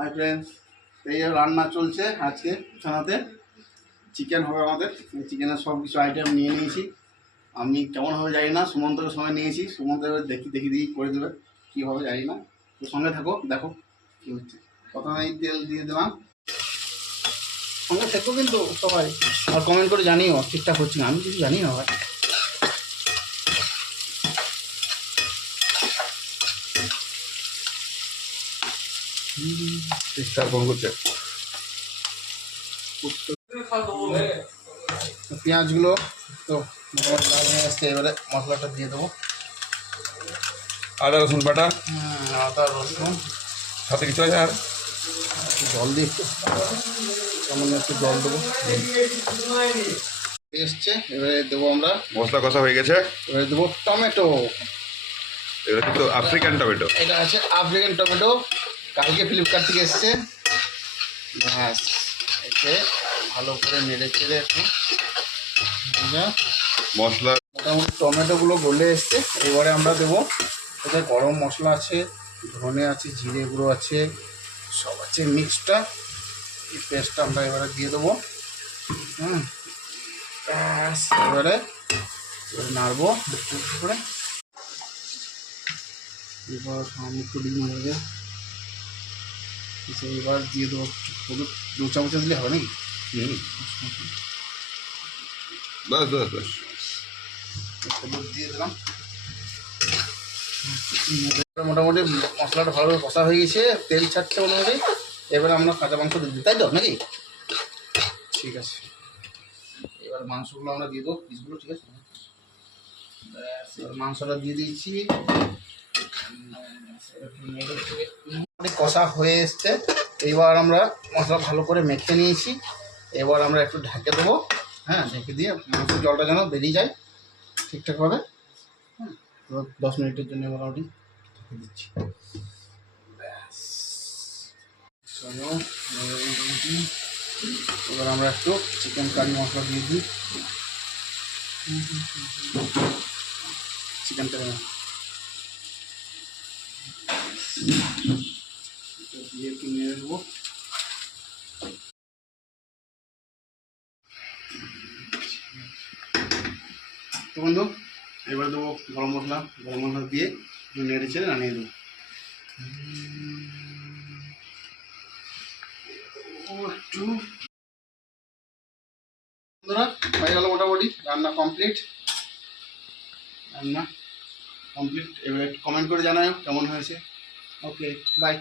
Hi friends, এই রান্না চলছে আজকে ছানাতে। চিকেন হবে আমাদের। চিকেনের সব কিছু আইটেম নিয়ে নিয়েছি। আমি কেমন হবে জানি না, সুমন্তকে সঙ্গে নিয়েছি। সুমন্ত এবার দেখি করে দেবে কী হবে জানি না। তো সঙ্গে থাকো, দেখো কী হচ্ছে। প্রথমে এই তেল দিয়ে দিলাম, সঙ্গে থেকো কিন্তু সবাই। আর কমেন্ট করে জানিও ঠিকঠাক হচ্ছে না, আমি কিছু জানি না ভাই। চেষ্টা কম করছে। পেঁয়াজগুলো তো মোটামুটি লাল হয়ে আসছে, এবারে মশলাটা দিয়ে দেবো। আদা রসুন বাটা, আদা রসুন, সাথে কিছু আছে আর জল দিয়ে একটু সামান্য একটু জল দেবো। এসছে, এবারে দেবো আমরা মশলা কষা হয়ে গেছে। এবারে দেবো টমেটো। এটা কিন্তু আফ্রিকান টমেটো। এটা আছে আফ্রিকান টমেটো, কালকে ফ্লিপকার্ট থেকে এসছে। ব্যাস, একে ভালো করে নেড়ে চেড়ে একটু মশলা মোটামুটি টমেটোগুলো গলে এসছে। এবারে আমরা দেবো এতে গরম মশলা আছে, ধনে আছে, জিরে গুঁড়ো আছে, সব আছে মিক্সটা। এই পেস্টটা আমরা এবারে দিয়ে দেবো। ব্যাস, এবারে নাড়বো একটু করে। এবার একটু ডিম হয়ে যায়, এবার দিয়ে দেবো হলুদ। 2 চামচ দিলে হবে নাকি? বাস বাস বাস। হলুদ দিয়ে দিলাম। মোটামুটি মশলাটা ভালোভাবে কষা হয়ে গেছে, তেল ছাড়ছে মোটামুটি। এবারে আমরা কাঁচা মাংস দিয়ে দিই, তাই তো নাকি? ঠিক আছে, এবার মাংসগুলো আমরা দিয়ে দেবো, পিসগুলো। ঠিক আছে, এবার মাংসটা দিয়ে দিয়েছি। কষা হয়ে এসছে, এইবার আমরা মশলা ভালো করে মেখে নিয়েছি। এবার আমরা একটু ঢেকে দেবো। হ্যাঁ, ঢেকে দিয়ে মাংসের জলটা যেন বেরিয়ে যায় ঠিকঠাকভাবে। 10 মিনিটের জন্য মোটামুটি ঢেকে দিচ্ছি। মোটামুটি এবার আমরা একটু চিকেন কারি মশলা দিয়ে দিই। চিকেনটা দিয়ে একটু নিয়ে দেবো। তো বন্ধু, এবার দেবো গরম মশলা দিয়ে একটু নেড়ে চেড়ে নামিয়ে দেবো। একটু বন্ধুরা হয়ে গেল মোটামুটি রান্না কমপ্লিট। এবার একটু কমেন্ট করে জানাও কেমন হয়েছে। ওকে, বাই।